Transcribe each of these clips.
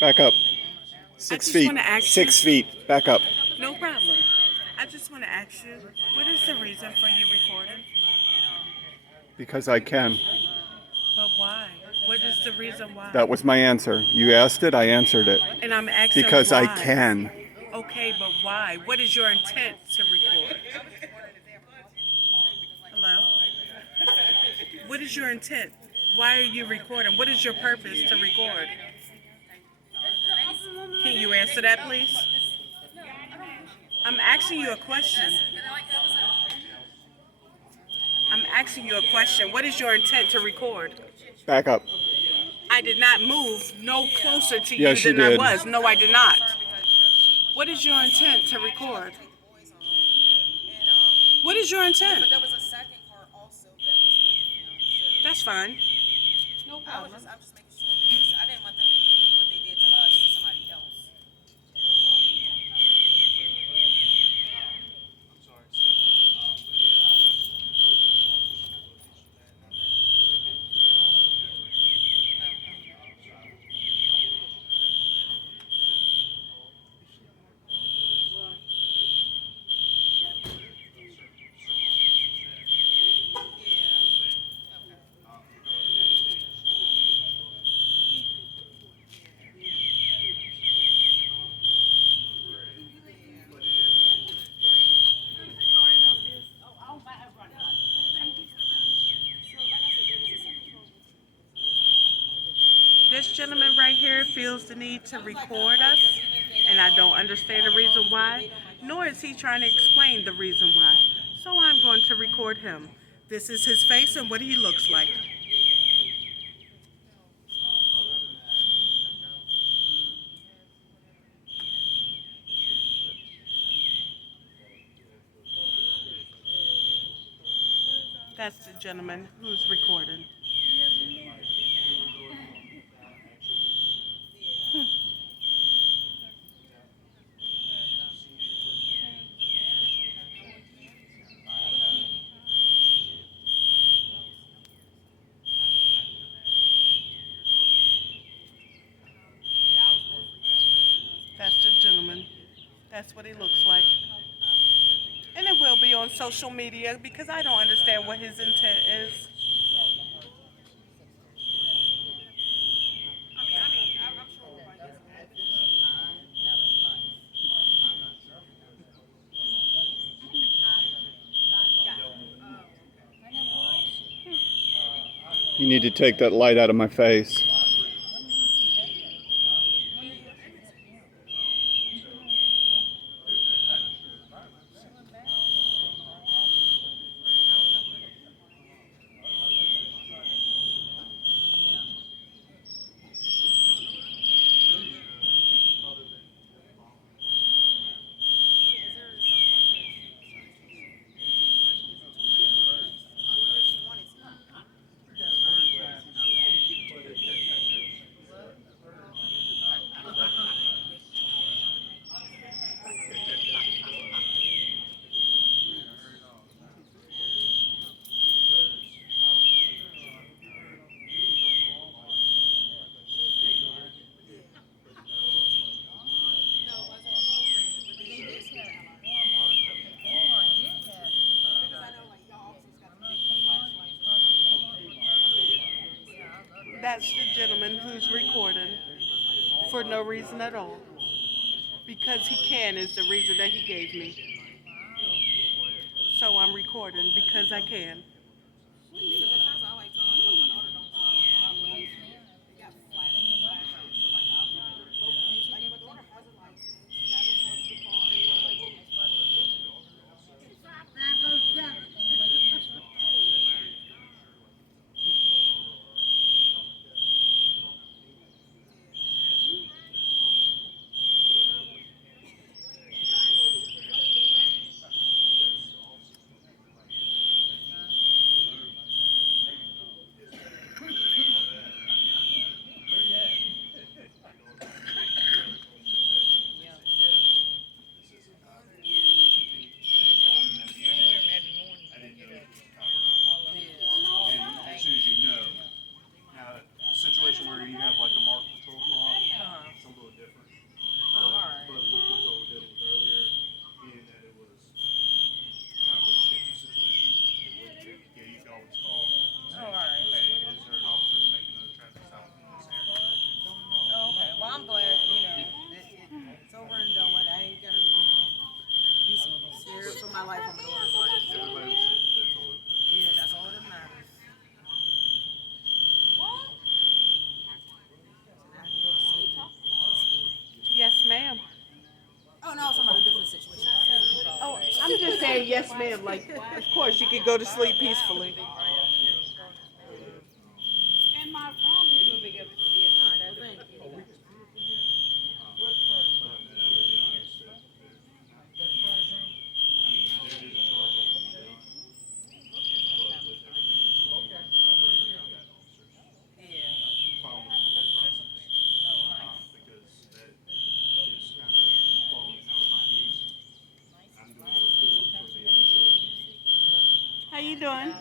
Back up. I 6 just feet. want to ask you. 6 feet. Back up. No problem. I just want to ask you, what is the reason for you recording? Because I can. But why? What is the reason why? That was my answer. You asked it, I answered it. And I'm asking Because why. I can. Okay, but why? What is your intent to record? Hello? What is your intent? Why are you recording? What is your purpose to record? Can you answer that, please? I'm asking you a question. I'm asking you a question. What is your intent to record? Back up. I did not move no closer to Yes, you you than I did. was. No, I did not. What is your intent to record? What is your intent? But there was a second car also that was with him. So That's fine. No I'm problem. just making sure because I didn't want them to do what they did to us to somebody else. This gentleman right here feels the need to record us, and I don't understand the reason why, nor is he trying to explain the reason why. So I'm going to record him. This is his face and what he looks like. That's the gentleman who's recording. That's the gentleman. That's what he looks like. And it will be on social media because I don't understand what his intent is. You need to take that light out of my face. That's the gentleman who's recording for no reason at all. Because he can is the reason that he gave me. So I'm recording because I can. Because at first I like told my daughter don't stop when they got flashes. So like my daughter has a license, got a trust the car, yes, ma'am. Like, of course, you could go to sleep peacefully. And my problem is, be able to see it. All right, well, thank you. How you doing?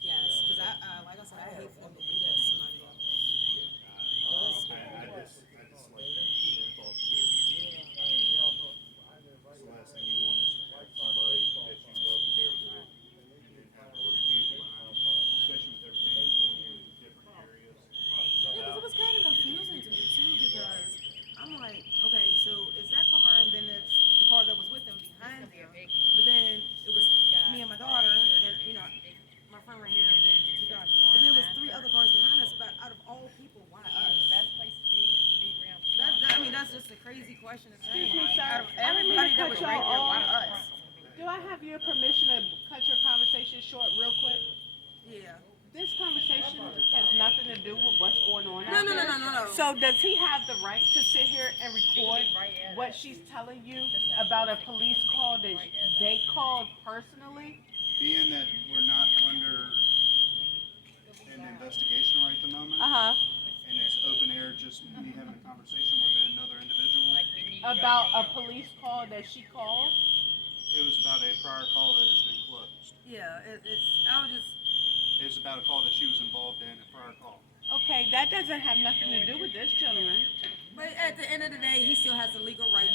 Yes, because like I said, I hate for them to do that to somebody else. Yeah, because it was kind of confusing to me too, because I'm like, okay, so it's that car, and then it's the car that was with them behind them, but then it was me and my daughter, and my friend right here, and then the two guys. But there was three other cars behind us, but out of all people, why us? That's just a crazy question to say. Excuse me, Like, sir. out of I didn't mean to everybody that cut was y'all right there, why off. us? Do I have your permission to cut your conversation short real quick? Yeah. This conversation has nothing to do with what's going on No, out no, no, here. no, no, no. So does he have the right to sit here and record what she's telling you about a police call that they called personally? Being that we're not under an investigation right at the moment, Uh-huh. and it's open air, just me having a conversation with another individual, About a police call that she called? it was about a prior call that has been closed. Yeah, I was just. It was about a call that she was involved in, a prior call. Okay, that doesn't have nothing to do with this gentleman. But at the end of the day, he still has the legal right